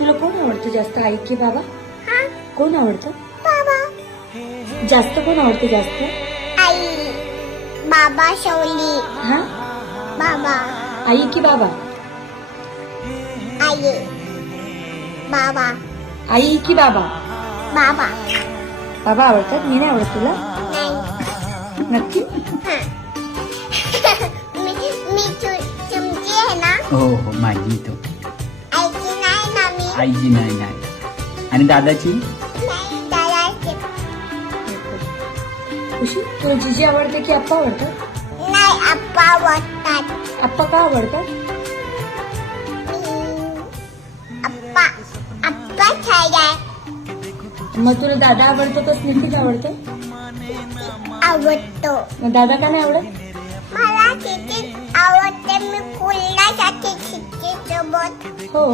तुला कोण आवडतं जास्त, आई की बाबा? हा कोण आवडतं बाबा जास्त? कोण आवडतं जास्त? आई बाबा शौली हा, बाबा आई की बाबा? आई बाबा आई की बाबा? बाबा बाबा आवडतात, मी नाही आवडत तुला? नाही नक्की? हा मी तुमची आहे ना हो हो माझी तो. आईची नाही ना मी आईची नाही. आणि दादाची? नाही दादाची खुशी, तुला जिजी आवडते की आप्पा आवडतात? नाही आप्पा आवडतात आप्पा का आवडतात? आप्पा आप्पा छान आहे मग तुला दादा आवडतो का स्निग्ध आवडतो? आवडतो मग दादा का नाही आवडत? मला किती आवडते मी फुलण्यासाठी शिकते सोबत हो.